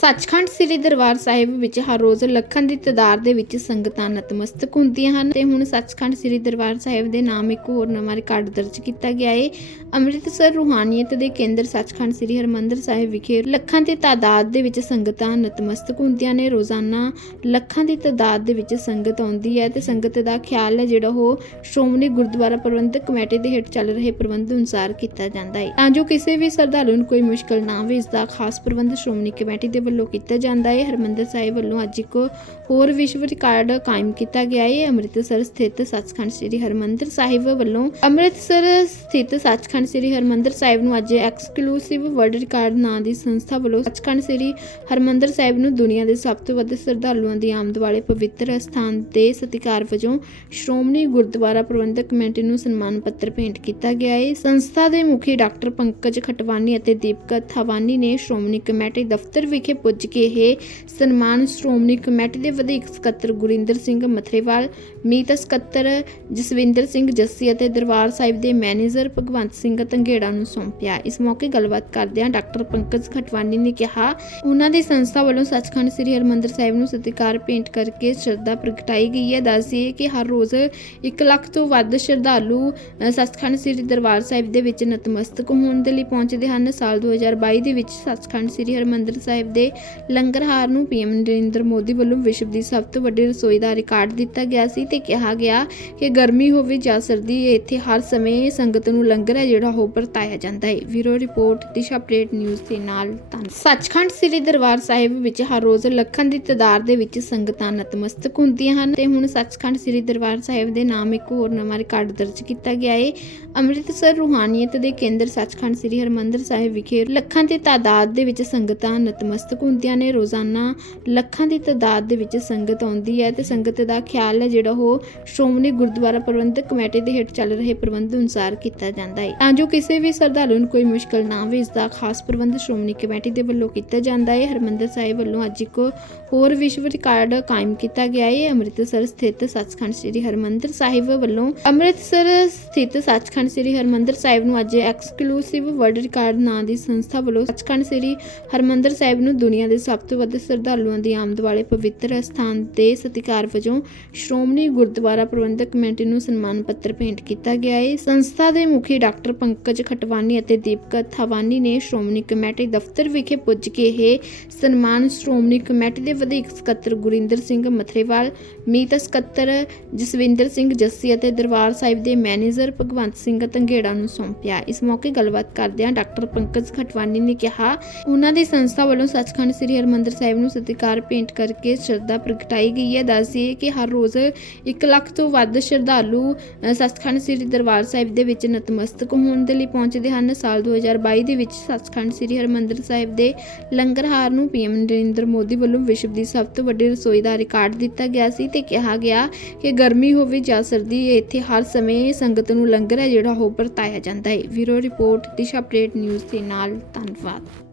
ਸੱਚਖੰਡ ਸ੍ਰੀ ਦਰਬਾਰ ਸਾਹਿਬ ਵਿੱਚ ਹਰ ਰੋਜ਼ ਲੱਖਾਂ ਦੀ ਤਾਦਾਦ ਦੇ ਵਿੱਚ ਸੰਗਤਾਂ ਨਤਮਸਤਕ ਹੁੰਦੀਆਂ ਹਨ ਤੇ ਹੁਣ ਸੱਚਖੰਡ ਸ੍ਰੀ ਦਰਬਾਰ ਸਾਹਿਬ ਦੇ ਨਾਮ ਇੱਕ ਹੋਰ ਨਵਾਂ ਰਿਕਾਰਡ ਦਰਜ ਕੀਤਾ ਗਿਆ ਹੈ ਅੰਮ੍ਰਿਤਸਰ ਰੂਹਾਨੀਅਤ ਦੇ ਕੇਂਦਰ ਸੱਚਖੰਡ ਸ੍ਰੀ ਹਰਮੰਦਰ ਸਾਹਿਬ ਵਿਖੇ ਲੱਖਾਂ ਦੀ ਤਾਦਾਦ ਦੇ ਵਿੱਚ ਸੰਗਤਾਂ ਨਤਮਸਤਕ ਹੁੰਦੀਆਂ ਨੇ। ਰੋਜ਼ਾਨਾ ਲੱਖਾਂ ਦੀ ਤਾਦਾਦ ਦੇ ਵਿੱਚ ਸੰਗਤ ਆਉਂਦੀ ਹੈ ਤੇ ਸੰਗਤ ਦਾ ਖਿਆਲ ਹੈ ਜਿਹੜਾ ਉਹ ਸ਼੍ਰੋਮਣੀ ਗੁਰਦੁਆਰਾ ਪ੍ਰਬੰਧਕ ਕਮੇਟੀ ਦੇ ਹੇਠ ਚੱਲ ਰਹੇ ਪ੍ਰਬੰਧ ਅਨੁਸਾਰ ਕੀਤਾ ਜਾਂਦਾ ਹੈ ਤਾਂ ਜੋ ਕਿਸੇ ਵੀ ਸ਼ਰਧਾਲੂ ਨੂੰ ਕੋਈ ਮੁਸ਼ਕਲ ਨਾ ਆਵੇ, ਇਸ ਦਾ ਖਾਸ ਪ੍ਰਬੰਧ ਸ਼੍ਰੋਮਣੀ ਕਮੇਟੀ ਦੇ ਵੱਲੋਂ ਕੀਤਾ ਜਾਂਦਾ ਹੈ। ਹਰਮੰਦਰ ਸਾਹਿਬ ਵੱਲੋਂ ਅੱਜ ਇੱਕ ਹੋਰ ਵਿਸ਼ਵ ਰਿਕਾਰਡ ਕਾਇਮ ਕੀਤਾ ਗਿਆ ਹੈ। ਅੰਮ੍ਰਿਤਸਰ ਸਥਿਤ ਸੱਚਖੰਡ ਸ੍ਰੀ ਹਰਮੰਦਰ ਸਾਹਿਬ ਵੱਲੋਂ ਅੰਮ੍ਰਿਤਸਰ ਸਥਿਤ ਸੱਚਖੰਡ ਸ੍ਰੀ ਹਰਮੰਦਰ ਸਾਹਿਬ ਨੂੰ ਅੱਜ ਐਕਸਕਲੂਸਿਵ ਵਰਲਡ ਰਿਕਾਰਡ ਨਾਂ ਦੀ ਸੰਸਥਾ ਵੱਲੋਂ ਸੱਚਖੰਡ ਸ੍ਰੀ ਹਰਮੰਦਰ ਸਾਹਿਬ ਨੂੰ ਦੁਨੀਆ ਦੇ ਸਭ ਤੋਂ ਵੱਧ ਸ਼ਰਧਾਲੂਆਂ ਦੀ ਆਮਦ ਵਾਲੇ ਪਵਿੱਤਰ ਸਥਾਨ ਤੇ ਸਤਿਕਾਰ ਵਜੋਂ ਸ਼੍ਰੋਮਣੀ ਗੁਰਦੁਆਰਾ ਪ੍ਰਬੰਧਕ ਕਮੇਟੀ ਨੂੰ ਸਨਮਾਨ ਪੱਤਰ ਭੇਂਟ ਕੀਤਾ ਗਿਆ ਹੈ। ਸੰਸਥਾ ਦੇ ਮੁਖੀ ਡਾਕਟਰ ਪੰਕਜ ਖਟਵਾਨੀ ਅਤੇ ਦੀਪਕ ਥਾਵਾਨੀ ਨੇ ਸ਼੍ਰੋਮਣੀ ਕਮੇਟੀ ਦਫ਼ਤਰ ਵਿਖੇ ਪੁੱਜ ਕੇ ਇਹ ਸਨਮਾਨ ਸ਼੍ਰੋਮਣੀ ਕਮੇਟੀ ਦੇ ਵਧੀਕ ਸਕੱਤਰ ਗੁਰਿੰਦਰ ਸਿੰਘ ਮਥਰੇਵਾਲ, ਮੀਤ ਸਕੱਤਰ ਜਸਵਿੰਦਰ ਸਿੰਘ ਜੱਸੀ ਅਤੇ ਦਰਬਾਰ ਸਾਹਿਬ ਦੇ ਮੈਨੇਜਰ ਭਗਵੰਤ ਸਿੰਘ ਤੰਗੇੜਾ ਨੂੰ ਸੌਂਪਿਆ। ਇਸ ਮੌਕੇ ਗੱਲਬਾਤ ਕਰਦਿਆਂ ਡਾਕਟਰ ਪੰਕਜ ਖਟਵਾਨੀ ਨੇ ਕਿਹਾ, ਉਹਨਾਂ ਦੀ ਸੰਸਥਾ ਵੱਲੋਂ ਸੱਚਖੰਡ ਸ੍ਰੀ ਹਰਮੰਦਰ ਸਾਹਿਬ ਨੂੰ ਸਤਿਕਾਰ ਭੇਂਟ ਕਰਕੇ ਸ਼ਰਧਾ ਪ੍ਰਗਟਾਈ ਗਈ ਹੈ। ਦੱਸਦੀਏ ਕਿ ਹਰ ਰੋਜ਼ 1 ਲੱਖ ਤੋਂ ਵੱਧ ਸ਼ਰਧਾਲੂ ਸੱਚਖੰਡ ਸ੍ਰੀ ਦਰਬਾਰ ਸਾਹਿਬ ਦੇ ਵਿੱਚ ਨਤਮਸਤਕ ਹੋਣ ਦੇ ਲਈ ਪਹੁੰਚਦੇ ਹਨ। ਸਾਲ 2022 ਦੇ ਵਿੱਚ ਸੱਚਖੰਡ ਸ੍ਰੀ ਹਰਮੰਦਰ ਸਾਹਿਬ ਦੇ ਲੰਗਰਹਾਰ ਨੂੰ ਪੀਐਮ ਨਰਿੰਦਰ ਮੋਦੀ ਵੱਲੋਂ ਵਿਸ਼ਵ ਦੀ ਸਭ ਤੋਂ ਵੱਡੀ ਰਸੋਈ ਦਾ ਰਿਕਾਰਡ ਦਿੱਤਾ ਗਿਆ ਸੀ ਤੇ ਕਿਹਾ ਗਿਆ ਕਿ ਗਰਮੀ ਹੋਵੇ ਜਾਂ ਸਰਦੀ, ਇੱਥੇ ਹਰ ਸਮੇਂ ਸੰਗਤ ਨੂੰ ਲੰਗਰ ਹੈ ਜਿਹੜਾ ਉਹ ਵਰਤਾਇਆ ਜਾਂਦਾ ਹੈ। ਵੀਰੋ ਰਿਪੋਰਟ, ਦਿਸ਼ਾ ਅਪਡੇਟ ਨਿਊਜ਼ ਦੇ ਨਾਲ ਧੰਨ। ਸੱਚਖੰਡ ਸ੍ਰੀ ਦਰਬਾਰ ਸਾਹਿਬ ਵਿੱਚ ਹਰ ਰੋਜ਼ ਲੱਖਾਂ ਦੀ ਤਾਦਾਦ ਦੇ ਵਿੱਚ ਸੰਗਤਾਂ ਨਤਮਸਤਕ ਹੁੰਦੀਆਂ ਹਨ ਤੇ ਹੁਣ ਸੱਚਖੰਡ ਸ੍ਰੀ ਦਰਬਾਰ ਸਾਹਿਬ ਦੇ ਨਾਮ ਇੱਕ ਹੋਰ ਨਵਾਂ ਰਿਕਾਰਡ ਦਰਜ ਕੀਤਾ ਗਿਆ ਹੈ। ਅੰਮ੍ਰਿਤਸਰ ਰੂਹਾਨੀਅਤ ਦੇ ਕੇਂਦਰ ਸੱਚਖੰਡ ਸ੍ਰੀ ਹਰਮੰਦਰ ਸਾਹਿਬ ਵਿਖੇ ਲੱਖਾਂ ਦੀ ਤਾਦਾਦ ਦੇ ਵਿੱਚ ਸੰਗਤਾਂ ਨਤਮਸਤਕ ਹੁੰਦੀਆਂ ਨੇ। ਰੋਜ਼ਾਨਾ ਲੱਖਾਂ ਦੀ ਤਾਦਾਦ ਦੇ ਵਿੱਚ ਸੰਗਤ ਆਉਂਦੀ ਹੈ ਤੇ ਸੰਗਤ ਦਾ ਖਿਆਲ ਹੈ ਜਿਹੜਾ ਉਹ ਸ਼੍ਰੋਮਣੀ ਗੁਰਦੁਆਰਾ ਪ੍ਰਬੰਧਕ ਕਮੇਟੀ ਦੇ ਹੇਠ ਚੱਲ ਰਹੇ ਪ੍ਰਬੰਧ ਅਨੁਸਾਰ ਕੀਤਾ ਜਾਂਦਾ ਹੈ। ਤਾਂ ਜੋ ਕਿਸੇ ਵੀ ਸ਼ਰਧਾਲੂ ਨੂੰ ਕੋਈ ਮੁਸ਼ਕਲ ਨਾ ਆਵੇ ਇਸ ਦਾ ਖਾਸ ਪ੍ਰਬੰਧ ਸ਼੍ਰੋਮਣੀ ਕਮੇਟੀ ਦੇ ਵੱਲੋਂ ਕੀਤਾ ਜਾਂਦਾ ਹੈ। ਹਰਮੰਦਰ ਸਾਹਿਬ ਵੱਲੋਂ ਅੱਜ ਇੱਕ ਹੋਰ ਵਿਸ਼ਵ ਰਿਕਾਰਡ ਕਾਇਮ ਕੀਤਾ ਗਿਆ ਹੈ। ਅੰਮ੍ਰਿਤਸਰ ਸਥਿਤ ਸੱਚਖੰਡ ਸ੍ਰੀ ਹਰਮੰਦਰ ਸਾਹਿਬ ਵੱਲੋਂ ਅੰਮ੍ਰਿਤਸਰ ਸਥਿਤ ਸੱਚਖੰਡ ਸ੍ਰੀ ਹਰਮੰਦਰ ਸਾਹਿਬ ਨੂੰ ਅੱਜ ਐਕਸਕਲੂਸਿਵ ਵਰਲਡ ਰਿਕਾਰਡ ਨਾਂ ਦੀ ਸੰਸਥਾ ਵੱਲੋਂ ਸੱਚਖੰਡ ਸ੍ਰੀ ਹਰਮੰਦਰ ਸਾਹਿਬ ਨੂੰ ਦੁਨੀਆ ਦੇ ਸਭ ਤੋਂ ਵੱਧ ਸ਼ਰਧਾਲੂਆਂ ਦੀ ਆਮਦ ਵਾਲੇ ਪਵਿੱਤਰ ਸਥਾਨ ਦੇ ਸਤਿਕਾਰ ਵਜੋਂ ਸ਼੍ਰੋਮਣੀ ਗੁਰਦੁਆਰਾ ਪ੍ਰਬੰਧਕ ਕਮੇਟੀ ਨੂੰ ਸਨਮਾਨ ਪੱਤਰ ਭੇਂਟ ਕੀਤਾ ਗਿਆ ਹੈ। ਸੰਸਥਾ ਦੇ ਮੁਖੀ ਡਾਕਟਰ ਪੰਕਜ ਖਟਵਾਨੀ ਅਤੇ ਦੀਪਕ ਥਾਵਾਨੀ ਨੇ ਸ਼੍ਰੋਮਣੀ ਕਮੇਟੀ ਦਫ਼ਤਰ ਵਿਖੇ ਪੁੱਜ ਕੇ ਇਹ ਸਨਮਾਨ ਸ਼੍ਰੋਮਣੀ ਕਮੇਟੀ ਦੇ ਵਧੇਕ ਸਕੱਤਰ ਗੁਰਿੰਦਰ ਸਿੰਘ ਮਥਰੇਵਾਲ, ਮੀਤ ਸਕੱਤਰ ਜਸਵਿੰਦਰ ਸਿੰਘ ਜੱਸੀ ਅਤੇ ਦਰਬਾਰ ਸਾਹਿਬ ਦੇ ਮੈਨੇਜਰ ਭਗਵੰਤ ਸਿੰਘ ਤੰਗੇੜਾ ਨੂੰ ਸੌਂਪਿਆ। ਇਸ ਮੌਕੇ ਗੱਲਬਾਤ ਕਰਦਿਆਂ ਡਾਕਟਰ ਪੰਕਜ ਖਟਵਾਨੀ ਨੇ ਕਿਹਾ, ਉਹਨਾਂ ਦੀ ਸੰਸਥਾ ਵੱਲੋਂ ਸੱਚਖੰਡ ਸ੍ਰੀ ਹਰਮੰਦਰ ਸਾਹਿਬ ਨੂੰ ਸਤਿਕਾਰ ਭੇਂਟ ਕਰਕੇ ਸ਼ਰਧਾ ਪ੍ਰਗਟਾਈ ਗਈ ਹੈ। ਦੱਸਦੀਏ ਕਿ ਹਰ ਰੋਜ਼ 1 ਲੱਖ ਤੋਂ ਵੱਧ ਸ਼ਰਧਾਲੂ ਸੱਚਖੰਡ ਸ੍ਰੀ ਦਰਬਾਰ ਸਾਹਿਬ ਦੇ ਵਿੱਚ ਨਤਮਸਤਕ ਹੋਣ ਦੇ ਲਈ ਪਹੁੰਚਦੇ ਹਨ। ਸਾਲ 2022 ਦੇ ਵਿੱਚ ਸੱਚਖੰਡ ਸ੍ਰੀ ਹਰਮੰਦਰ ਸਾਹਿਬ ਦੇ ਲੰਗਰਹਾਰ ਨੂੰ ਪੀਐਮ ਨਰਿੰਦਰ ਮੋਦੀ ਵੱਲੋਂ ਵਿਸ਼ਵ ਦੀ ਸਭ ਤੋਂ ਵੱਡੀ ਰਸੋਈ ਦਾ ਰਿਕਾਰਡ ਦਿੱਤਾ ਗਿਆ ਸੀ ਤੇ ਕਿਹਾ ਗਿਆ ਕਿ ਗਰਮੀ ਹੋਵੇ ਜਾਂ ਸਰਦੀ, ਇੱਥੇ ਹਰ ਸਮੇਂ ਸੰਗਤ ਨੂੰ ਲੰਗਰ ਹੈ ਜਿਹੜਾ ਉਹ ਵਰਤਾਇਆ ਜਾਂਦਾ ਹੈ। ਵੀਰੋ ਰਿਪੋਰਟ, ਦਿਸ਼ਾ ਅਪਡੇਟ ਨਿਊਜ਼ ਦੇ ਨਾਲ। ਧੰਨਵਾਦ।